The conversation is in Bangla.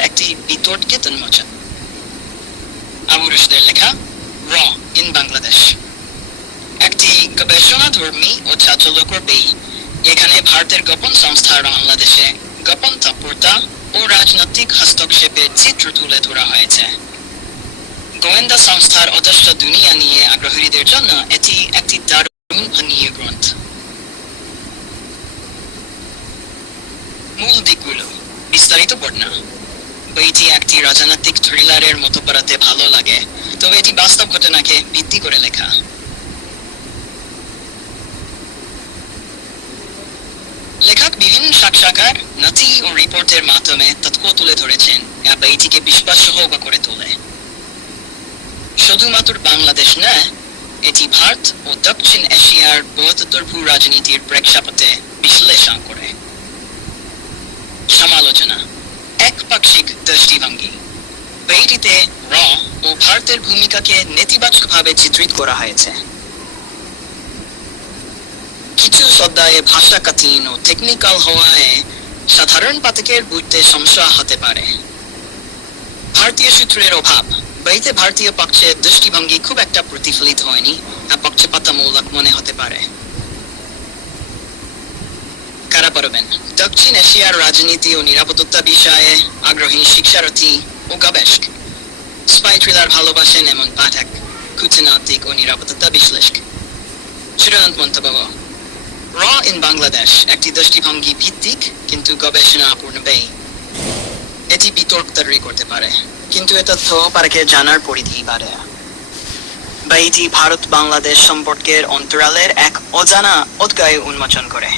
একটি উন্মোচন আবু লেখা, র ইন বাংলাদেশ। একটি ও এখানে ভারতের গোপন সংস্থা বাংলাদেশে গোপন তৎপরতা ও রাজনৈতিক হস্তক্ষেপের চিত্র তুলে ধরা হয়েছে। গোয়েন্দা সংস্থার অদৃষ্ট দুনিয়া নিয়ে আগ্রহীদের জন্য এটি একটি দারুণ মূল দিকগুলো। বিস্তারিত বর্ণনা বইটি একটি রাজনৈতিক থ্রিলারের মতো পড়াতে ভালো লাগে, তবে এটি বাস্তব ঘটনাকে ভিত্তি করে লেখা। লেখক বিভিন্ন সাক্ষাৎকার নথি ও রিপোর্টের মাধ্যমে তথ্য তুলে ধরেছেন। যা বইটিকে বিশ্বাসযোগ্য করে তোলে। শুধুমাত্র বাংলাদেশ না এটি ভারত ও দক্ষিণ এশিয়ার ভূ রাজনীতির প্রেক্ষাপটে বিশ্লেষণ করে। সমালোচনা একপাক্ষিক দৃষ্টিভঙ্গি বইটিতে র ও ভারতের ভূমিকাকে নেতিবাচকভাবে চিত্রিত করা হয়েছে। কিছু অধ্যায়ে ভাষা কাঠিন ও টেকনিক্যাল হওয়ায় সাধারণ পাঠকের বুঝতে সমস্যা হতে পারে। ভারতীয় সূত্রের অভাব। বইতে ভারতীয় পক্ষের দৃষ্টিভঙ্গি খুব একটা প্রতিফলিত হয়নি। তা পক্ষপাতামূলক মনে হতে পারে। পারবেন দক্ষিণ এশিয়ার রাজনীতি ও নিরাপত্তা বিষয়ে আগ্রহী শিক্ষার্থী ও গবেষক স্পাই থ্রিলার ভালোবাসেন এমন পাঠক, কূটনৈতিক ও নিরাপত্তা বিশ্লেষক। চূড়ান্ত মন্তব্য, র ইন বাংলাদেশ একটি দৃষ্টিভঙ্গি ভিত্তিক, কিন্তু গবেষণাপূর্ণ বই এটি বিতর্ক তৈরি করতে পারে, কিন্তু এ তথ্য পারকে জানার পরিধি বাড়ে। বইটি ভারত বাংলাদেশ সম্পর্কের অন্তরালের এক অজানা অধ্যায় উন্মোচন করে।